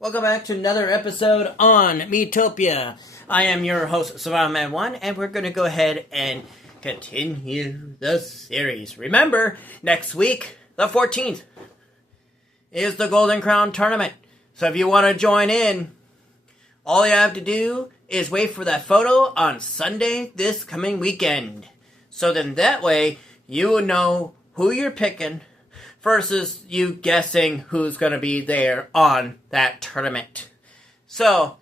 Welcome back to another episode on Miitopia. I am your host, SurvivalMan1, and we're going to go ahead and continue the series. Remember, next week, the 14th, is the Golden Crown Tournament. So if you want to join in, all you have to do is wait for that photo on Sunday this coming weekend. So then that way, you will know who you're picking versus you guessing who's going to be there on that tournament. So,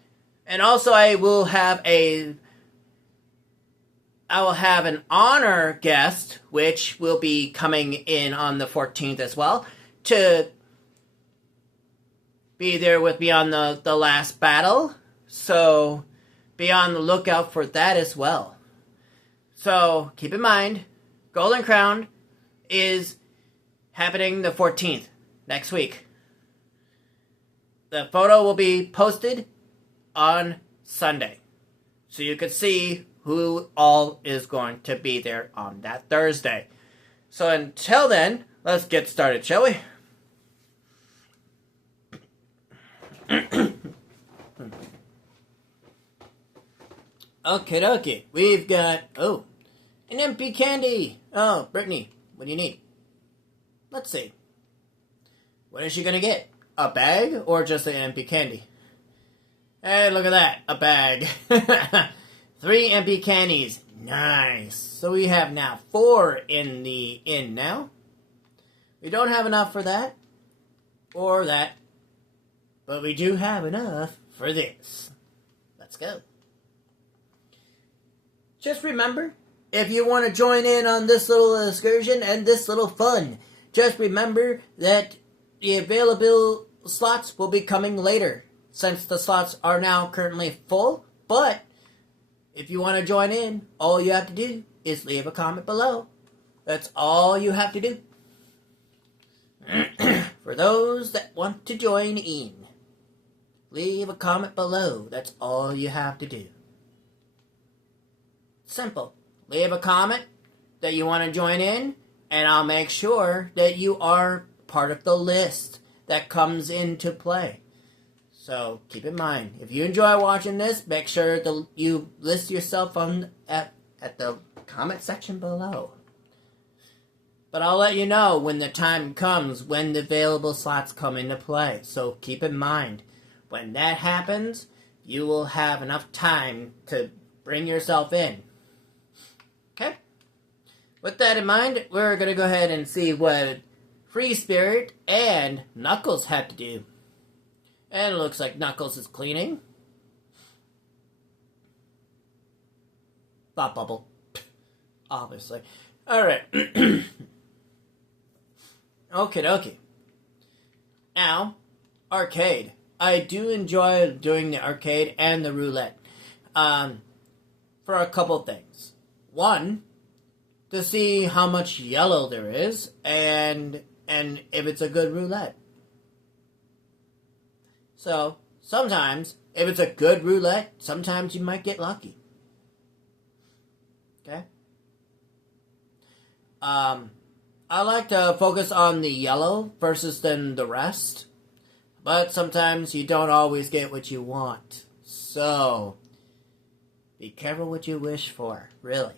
and also I will have an honor guest, which will be coming in on the 14th as well, to be there with me on the last battle. So, be on the lookout for that as well. So, keep in mind, Golden Crown is happening the 14th, next week. The photo will be posted on Sunday, so you can see who all is going to be there on that Thursday. So until then, let's get started, shall we? Okay, we've got, an MP candy. Oh, Brittany, what do you need? Let's see. What is she gonna get? A bag or just an empty candy? Hey, look at that. A bag. 3 empty candies. Nice. So we have now 4 in the inn now. We don't have enough for that. Or that. But we do have enough for this. Let's go. Just remember, if you want to join in on this little excursion and this little fun, just remember that the available slots will be coming later, since the slots are now currently full. But if you want to join in, all you have to do is leave a comment below. That's all you have to do. For those that want to join in, leave a comment below. That's all you have to do. Simple. Leave a comment that you want to join in, and I'll make sure that you are part of the list that comes into play. So keep in mind, if you enjoy watching this, make sure that you list yourself on at the comment section below. But I'll let you know when the time comes, when the available slots come into play. So keep in mind, when that happens, you will have enough time to bring yourself in. Okay? With that in mind, we're going to go ahead and see what Free Spirit and Knuckles have to do. And it looks like Knuckles is cleaning. Thought bubble. Obviously. Alright. Okay. Now, arcade. I do enjoy doing the arcade and the roulette. For a couple things. One, to see how much yellow there is, and if it's a good roulette. So, sometimes, if it's a good roulette, sometimes you might get lucky. Okay? I like to focus on the yellow versus then the rest, but sometimes you don't always get what you want. So, be careful what you wish for, really.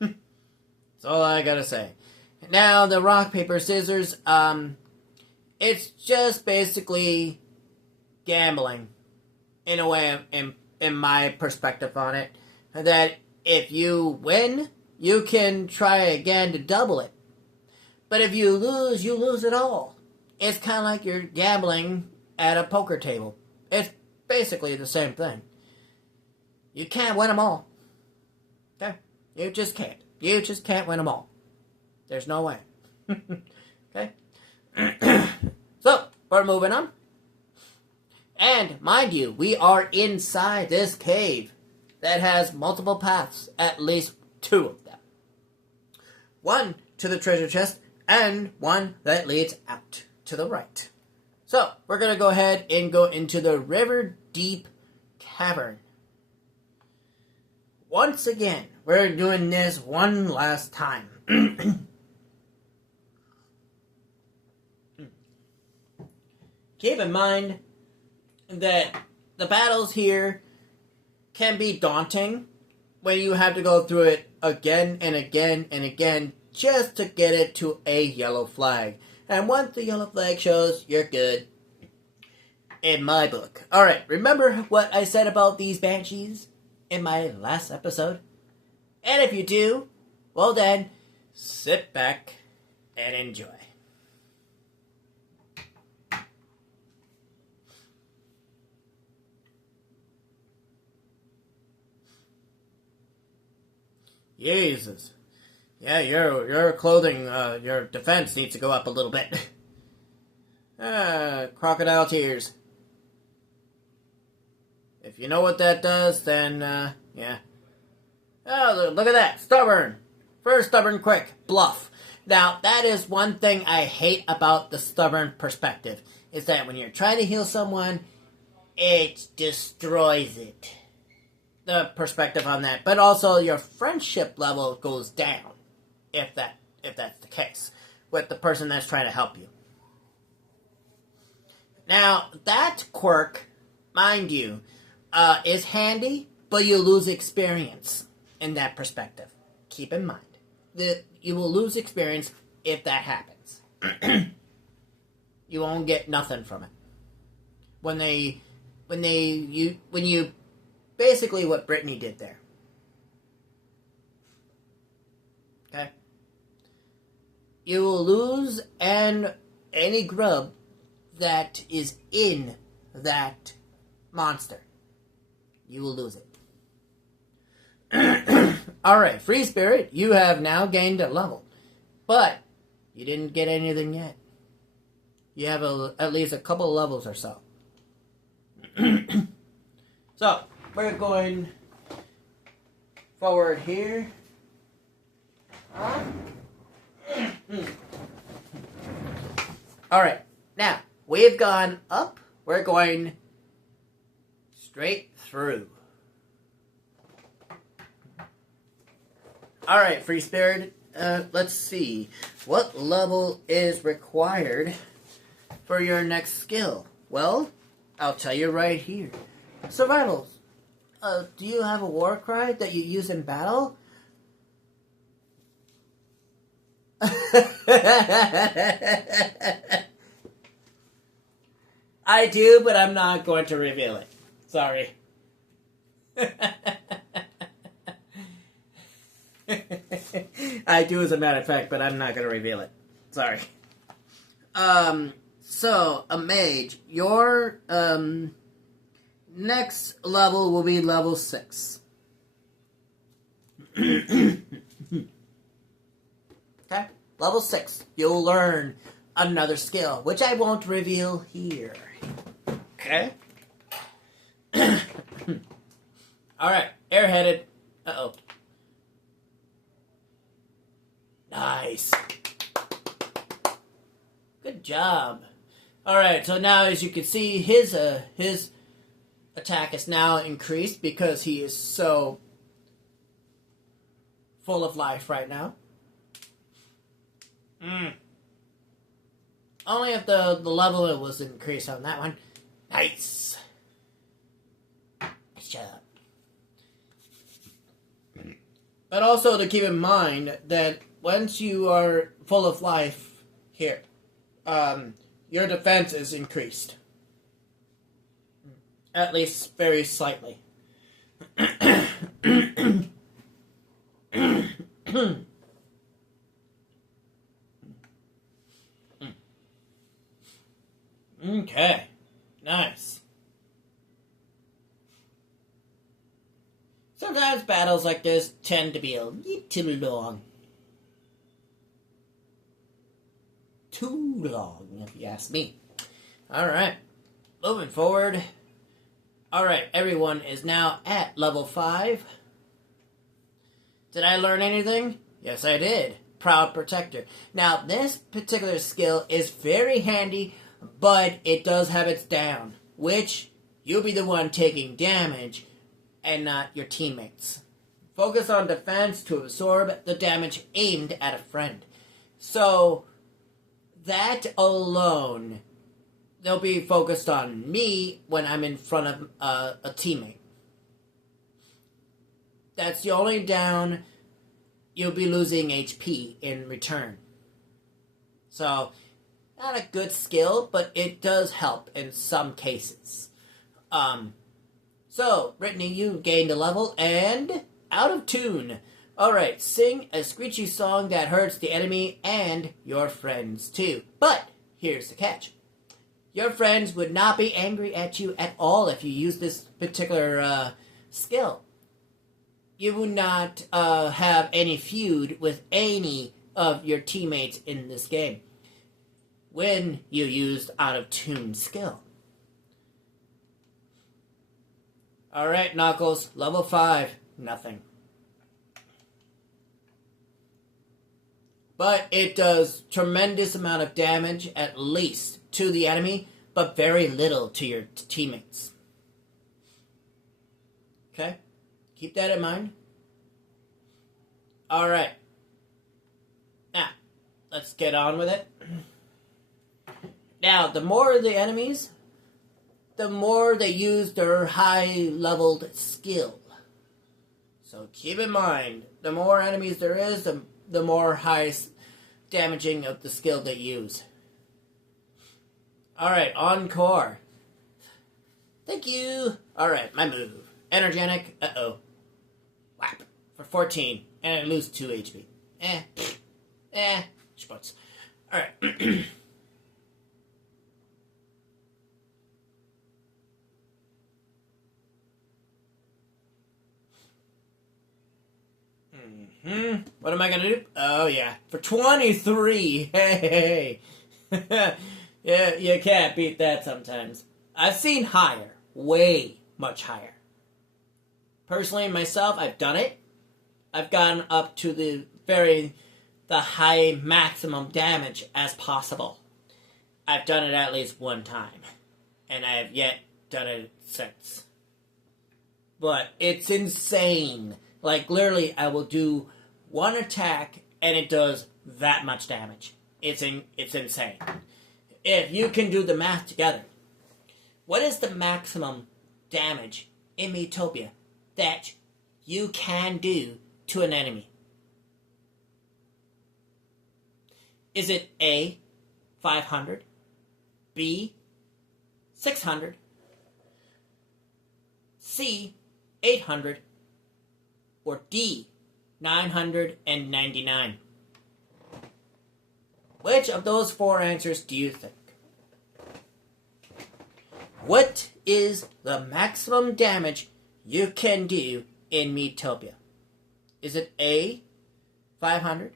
That's all I gotta say. Now, the rock, paper, scissors, it's just basically gambling, in a way, in my perspective on it. That if you win, you can try again to double it. But if you lose it all. It's kind of like you're gambling at a poker table. It's basically the same thing. You can't win them all. Okay? You just can't. You just can't win them all. There's no way. Okay? So, we're moving on. And, mind you, we are inside this cave that has multiple paths, at least 2 of them. One to the treasure chest, and one that leads out to the right. So, we're going to go ahead and go into the River Deep Cavern. Once again, we're doing this one last time. Keep in mind, that the battles here can be daunting when you have to go through it again and again and again just to get it to a yellow flag. And once the yellow flag shows, you're good. In my book. Alright, remember what I said about these banshees in my last episode? And if you do, well then, sit back and enjoy. Jesus. Yeah, your clothing, your defense needs to go up a little bit. Crocodile tears. If you know what that does, then, yeah. Oh, look at that. Stubborn. First stubborn quick. Bluff. Now, that is one thing I hate about the stubborn perspective. Is that when you're trying to heal someone, it destroys it. The perspective on that. But also, your friendship level goes down. If that's the case. With the person that's trying to help you. Now, that quirk, mind you, is handy, but you lose experience in that perspective. Keep in mind that you will lose experience if that happens. You won't get nothing from it. When you basically what Brittany did there. Okay? You will lose any grub that is in that monster. You will lose it. Alright, Free Spirit, you have now gained a level. But, you didn't get anything yet. You have at least a couple of levels or so. So, we're going forward here. Alright, now, we've gone up. We're going straight through. Alright, Free Spirit, let's see. What level is required for your next skill? Well, I'll tell you right here. Survival. Do you have a war cry that you use in battle? I do, but I'm not going to reveal it. Sorry. I do, as a matter of fact, but I'm not going to reveal it. Sorry. So, a mage, your, next level will be level 6. Okay? Level 6. You'll learn another skill, which I won't reveal here. Okay? Alright, airheaded. Uh-oh. Nice. Good job. Alright, so now as you can see, his attack is now increased because he is so full of life right now. Only if the level was increased on that one. Nice. Nice job. But also to keep in mind that once you are full of life here, your defense is increased. At least very slightly. Okay. Nice. Sometimes battles like this tend to be a little long. Too long, if you ask me. Alright. Moving forward. Alright, everyone is now at level 5. Did I learn anything? Yes, I did. Proud Protector. Now, this particular skill is very handy, but it does have its down, which you'll be the one taking damage and not your teammates. Focus on defense to absorb the damage aimed at a friend. So, that alone they'll be focused on me when I'm in front of a teammate. That's the only down. You'll be losing HP in return. So, not a good skill, but it does help in some cases. So, Brittany, you gained a level and out of tune. Alright, sing a screechy song that hurts the enemy and your friends too. But, here's the catch. Your friends would not be angry at you at all if you use this particular skill. You would not have any feud with any of your teammates in this game when you used out of tune skill. Alright, Knuckles, level 5, nothing. But it does tremendous amount of damage, at least, to the enemy, but very little to your teammates. Okay? Keep that in mind. Alright. Now, let's get on with it. Now, the more the enemies, the more they use their high-leveled skill. So keep in mind, the more enemies there is, the more high damaging of the skill they use. Alright, encore. Thank you. Alright, my move. Energetic. Uh-oh. Whap. For 14. And I lose 2 HP. Schmutz. Alright. What am I gonna do? Oh, yeah. For 23! Hey! Yeah, you can't beat that sometimes. I've seen higher. Way much higher. Personally, myself, I've done it. I've gotten up to the high maximum damage as possible. I've done it at least one time. And I have yet done it since. But it's insane. Like, literally, I will do one attack, and it does that much damage. It's insane. If you can do the math together, what is the maximum damage in Miitopia that you can do to an enemy? Is it A, 500, B, 600, C, 800, or D, 999? Which of those 4 answers do you think? What is the maximum damage you can do in Miitopia? Is it A, 500,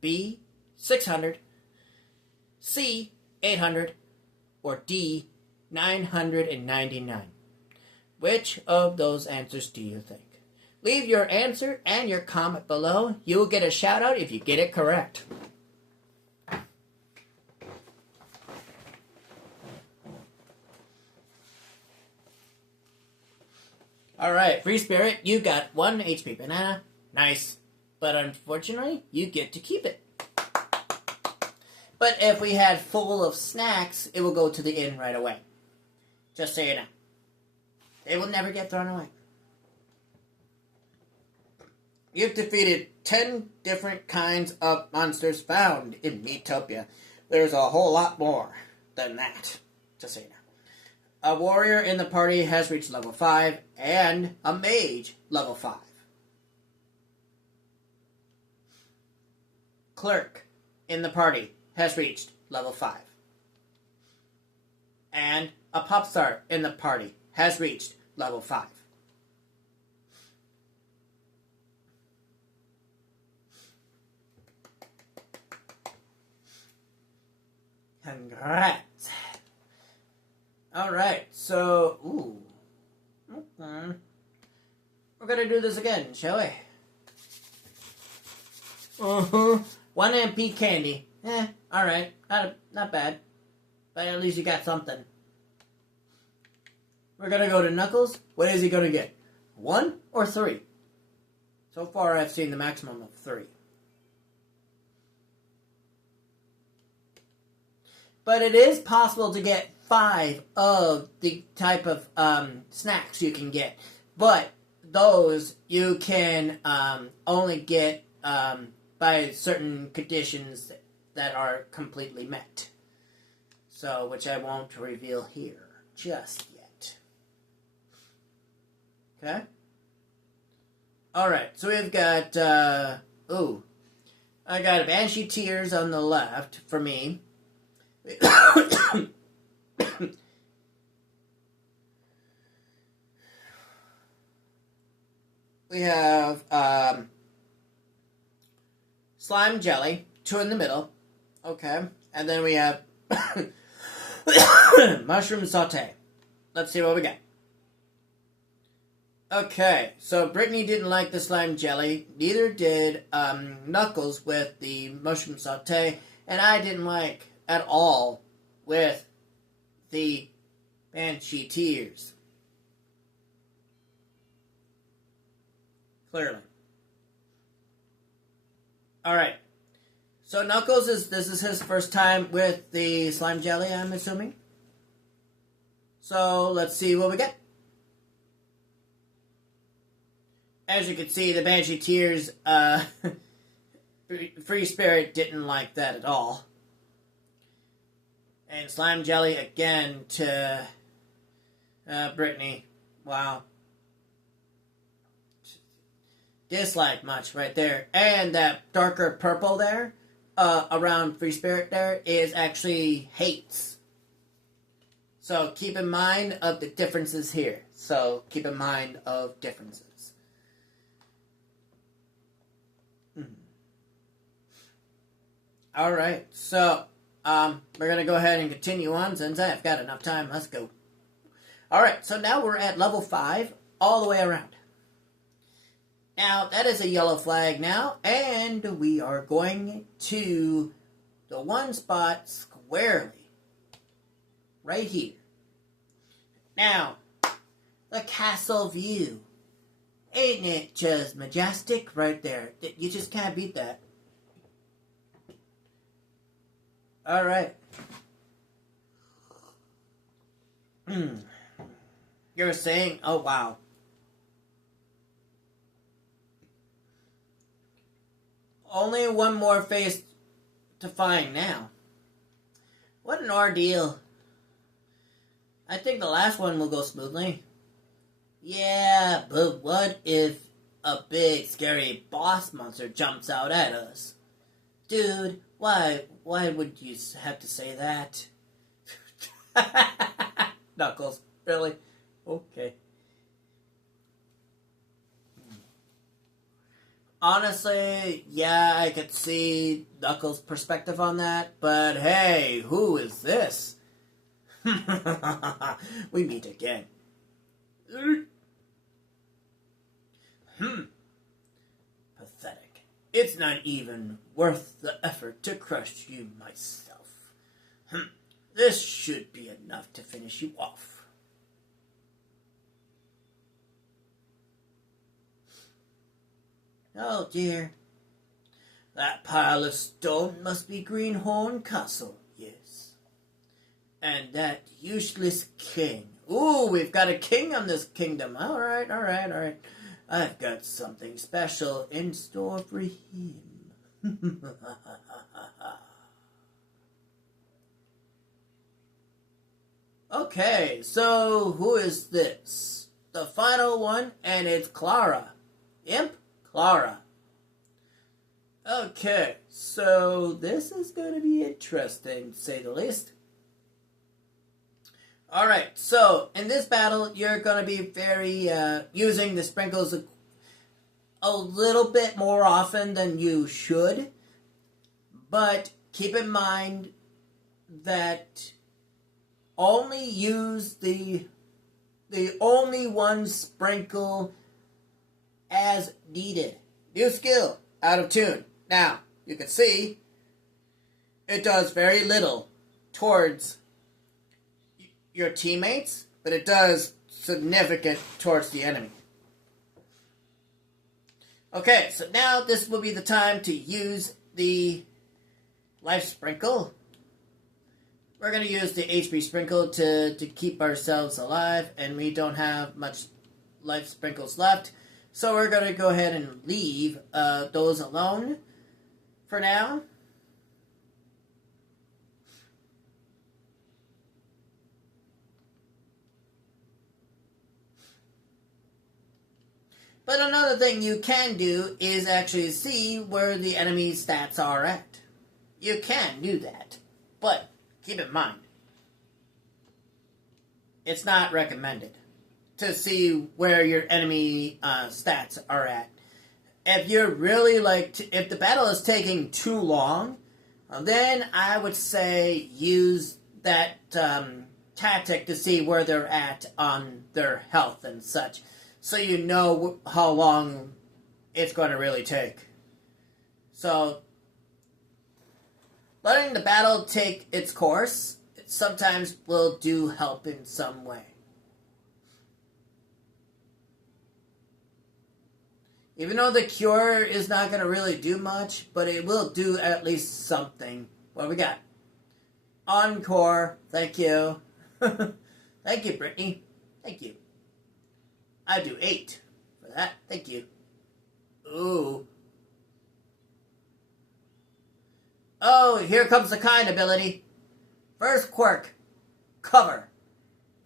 B, 600, C, 800, or D, 999? Which of those answers do you think? Leave your answer and your comment below. You will get a shout out if you get it correct. Alright, Free Spirit, you got 1 HP. Banana, nice. But unfortunately, you get to keep it. But if we had full of snacks, it will go to the inn right away. Just so you know. They will never get thrown away. You've defeated 10 different kinds of monsters found in Miitopia. There's a whole lot more than that, just so you know. A warrior in the party has reached level 5, and a mage level 5. Clerk in the party has reached level 5. And a pop star in the party has reached level 5. Congrats. Alright, so, okay. We're gonna do this again, shall we? 1 MP candy. Alright, not bad. But at least you got something. We're gonna go to Knuckles. What is he gonna get? 1 or 3? So far, I've seen the maximum of 3. But it is possible to get 5 of the type of snacks you can get. But those you can only get by certain conditions that are completely met. So, which I won't reveal here just yet. Okay? Alright, so we've got, I got a Banshee Tears on the left for me. We have Slime Jelly, 2 in the middle. Okay. And then we have Mushroom Saute. Let's see what we got. Okay, so Brittany didn't like the Slime Jelly. Neither did Knuckles with the Mushroom Saute. And I didn't like at all with the Banshee Tears. Clearly. Alright. So Knuckles this is his first time with the Slime Jelly, I'm assuming. So let's see what we get. As you can see, the Banshee Tears, Free Spirit didn't like that at all. And Slime Jelly again to Brittany. Wow. Dislike much right there. And that darker purple there, around Free Spirit there, is actually hates. So keep in mind of the differences here. So keep in mind of differences. Alright, so we're going to go ahead and continue on since I've got enough time. Let's go. Alright, so now we're at level 5 all the way around. Now, that is a yellow flag now, and we are going to the one spot squarely. Right here. Now, the castle view. Ain't it just majestic right there? You just can't beat that. Alright. You're saying, oh wow. Only one more face to find now. What an ordeal. I think the last one will go smoothly. Yeah, but what if a big scary boss monster jumps out at us? Dude, why would you have to say that? Knuckles, really? Okay. Honestly, yeah, I could see Knuckles' perspective on that, but hey, who is this? We meet again. Pathetic. It's not even worth the effort to crush you myself. This should be enough to finish you off. Oh dear. That pile of stone must be Greenhorn Castle, yes. And that useless king. Ooh, we've got a king on this kingdom. Alright. I've got something special in store for him. Okay, so who is this? The final one, and it's Clara. Imp? Clara. Okay, so this is going to be interesting, to say the least. Alright, so in this battle, you're going to be very, using the sprinkles a little bit more often than you should. But keep in mind that only use the only one sprinkle as needed. New skill, out of tune. Now, you can see it does very little towards your teammates, but it does significant towards the enemy. Okay, so now this will be the time to use the life sprinkle. we're going to use the HP Sprinkle to keep ourselves alive, and we don't have much life sprinkles left. So we're going to go ahead and leave those alone for now. But another thing you can do is actually see where the enemy's stats are at. You can do that, but keep in mind, it's not recommended to see where your enemy stats are at. If you're really if the battle is taking too long, then I would say use that tactic to see where they're at on their health and such, so you know how long it's going to really take. So, letting the battle take its course sometimes will do help in some way. Even though the cure is not going to really do much, but it will do at least something. What we got? Encore. Thank you. Thank you, Brittany. Thank you. I do 8 for that. Thank you. Ooh. Oh, here comes the kind ability. First quirk. Cover.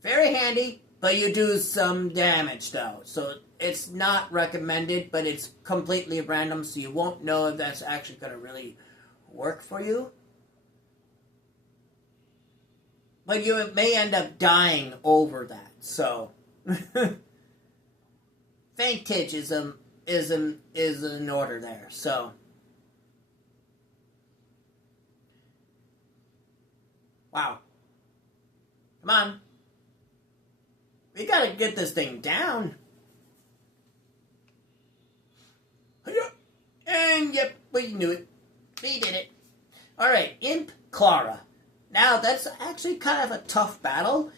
Very handy, but you do some damage, though. So it's not recommended, but it's completely random, so you won't know if that's actually going to really work for you. But you may end up dying over that, so... Faintage is in order there, so... Wow. Come on. We gotta get this thing down. And yep, we knew it. We did it. Alright, Imp Clara. Now, that's actually kind of a tough battle.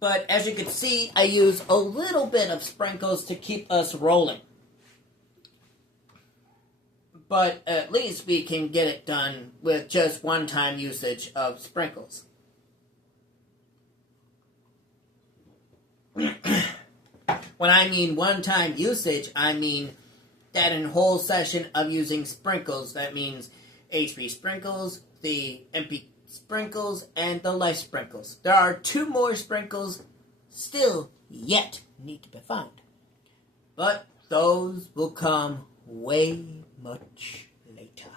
But as you can see, I use a little bit of sprinkles to keep us rolling. But at least we can get it done with just one-time usage of sprinkles. When I mean one-time usage, I mean that in whole session of using sprinkles. That means HP sprinkles, the MP sprinkles, and the life sprinkles. There are 2 more sprinkles still yet need to be found. But those will come way much later.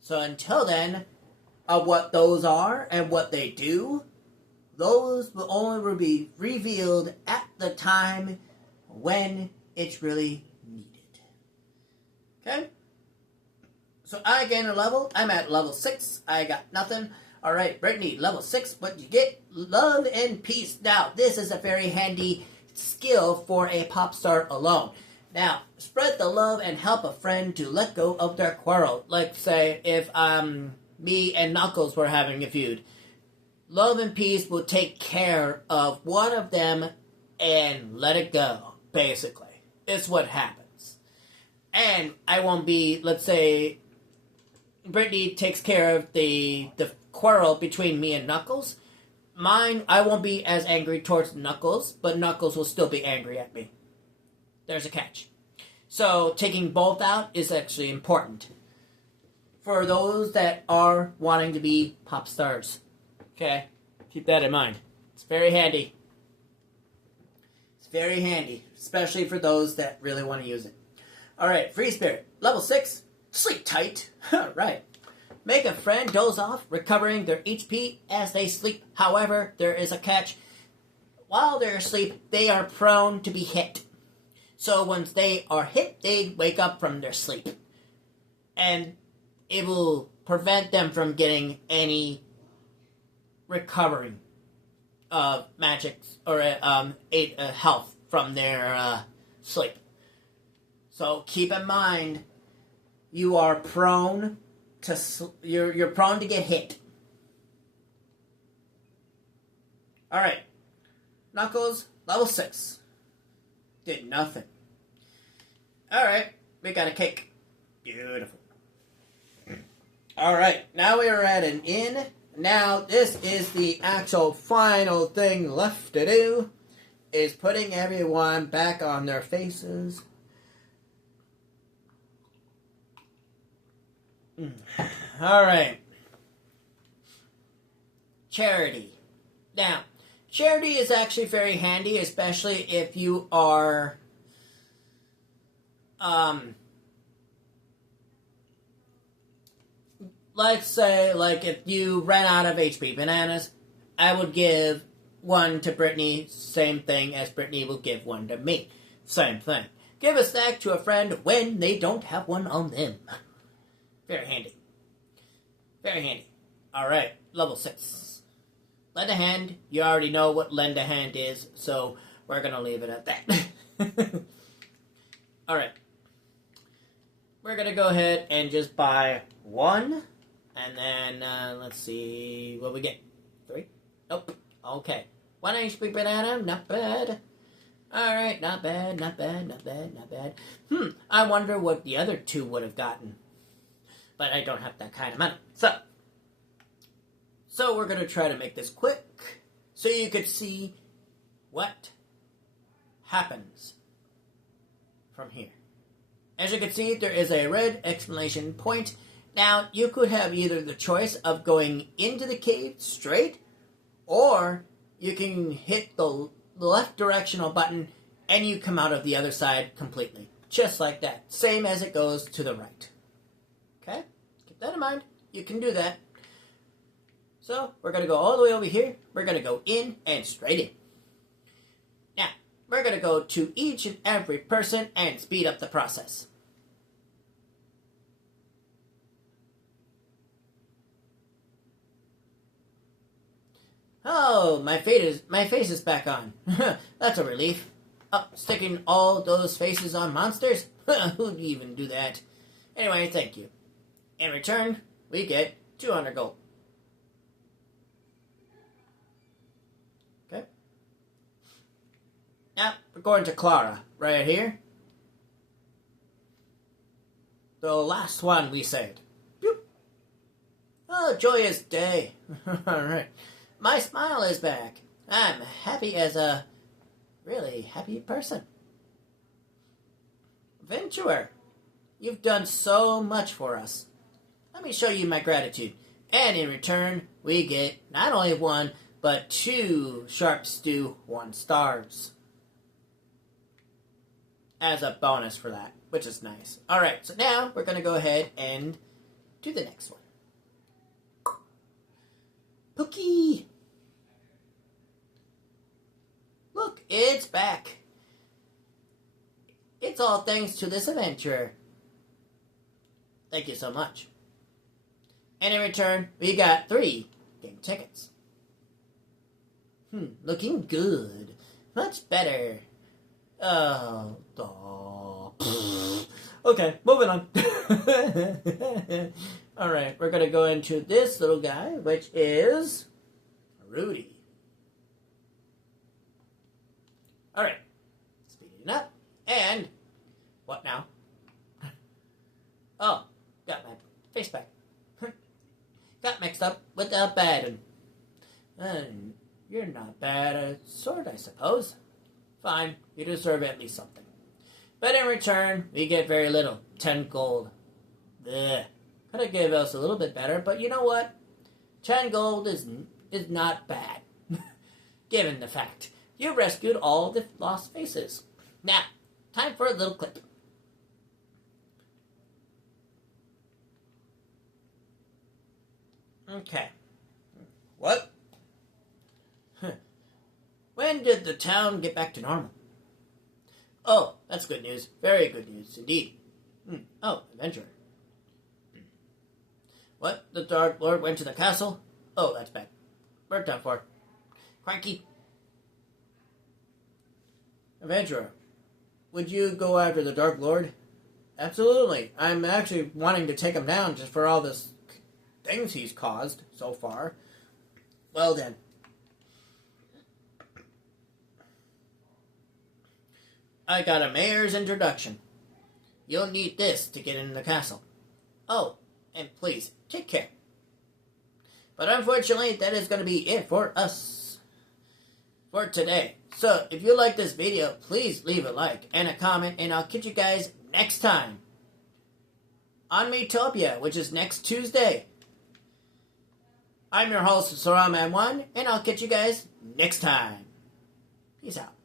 So until then, what those are and what they do, those will only be revealed at the time when it's really needed. Okay? So I gain a level. I'm at level 6. I got nothing. Alright, Brittany, level 6. What you get? Love and peace. Now, this is a very handy skill for a pop star alone. Now, spread the love and help a friend to let go of their quarrel. Like, say, if me and Knuckles were having a feud. Love and peace will take care of one of them and let it go, basically. It's what happens. And I won't be, let's say, Brittany takes care of the quarrel between me and Knuckles. Mine, I won't be as angry towards Knuckles, but Knuckles will still be angry at me. There's a catch. So, taking both out is actually important for those that are wanting to be pop stars. Okay? Keep that in mind. It's very handy. It's very handy, especially for those that really want to use it. Alright, Free Spirit. Level 6. Sleep tight. Right. Make a friend doze off, recovering their HP as they sleep. However, there is a catch. While they're asleep, they are prone to be hit. So once they are hit, they wake up from their sleep. And it will prevent them from getting any recovering of magics or health from their sleep. So keep in mind, you are prone to you're prone to get hit. All right, Knuckles, level 6. Did nothing. All right, we got a cake. Beautiful. Alright, now we are at an inn. Now, this is the actual final thing left to do, is putting everyone back on their faces. Alright. Charity. Now, charity is actually very handy, especially if you are, let's say, like, if you ran out of HP bananas, I would give one to Brittany, same thing as Brittany will give one to me. Same thing. Give a stack to a friend when they don't have one on them. Very handy. Very handy. Alright, level 6. Lend a hand. You already know what lend a hand is, so we're going to leave it at that. Alright. We're going to go ahead and just buy one. And then, let's see what we get. 3? Nope. Okay. 1 HP banana. Not bad. Alright, not bad, not bad, not bad, not bad. I wonder what the other 2 would have gotten. But I don't have that kind of money. So we're going to try to make this quick so you could see what happens from here. As you can see, there is a red exclamation point. Now, you could have either the choice of going into the cave straight, or you can hit the left directional button and you come out of the other side completely. Just like that. Same as it goes to the right. Okay? Keep that in mind. You can do that. So, we're going to go all the way over here. We're going to go in and straight in. Now, we're going to go to each and every person and speed up the process. Oh, my face is back on. That's a relief. Oh, sticking all those faces on monsters? Who'd even do that? Anyway, thank you. In return, we get 200 gold. Okay. Now, we're going to Clara, right here. The last one we saved. Boop. Oh, joyous day. Alright. My smile is back. I'm happy as a really happy person. Venturer, you've done so much for us. Let me show you my gratitude. And in return, we get not only 1, but 2 sharp stew 1 stars. As a bonus for that, which is nice. Alright, so now we're going to go ahead and do the next one. Pookie! Look, it's back. It's all thanks to this adventurer. Thank you so much. And in return, we got 3 game tickets. Looking good. Much better. Oh. Okay, moving on. Alright, we're going to go into this little guy, which is Rudy. Alright, speeding up, and what now? Oh, got my face back. Got mixed up with the bad one. You're not bad at sword, I suppose. Fine, you deserve at least something. But in return, we get very little. 10 gold. Blech. Could have gave us a little bit better, but you know what? 10 gold is not bad. Given the fact you rescued all the lost faces. Now, time for a little clip. Okay. What? When did the town get back to normal? Oh, that's good news. Very good news indeed. Oh, adventurer. What? The Dark Lord went to the castle? Oh, that's bad. We're done for. Cranky. Adventurer, would you go after the Dark Lord? Absolutely. I'm actually wanting to take him down just for all this things he's caused so far. Well then. I got a mayor's introduction. You'll need this to get in the castle. Oh, And please, take care. But unfortunately, that is going to be it for us for today. So, if you like this video, please leave a like and a comment, and I'll catch you guys next time on Miitopia, which is next Tuesday. I'm your host, Saraman1, and I'll catch you guys next time. Peace out.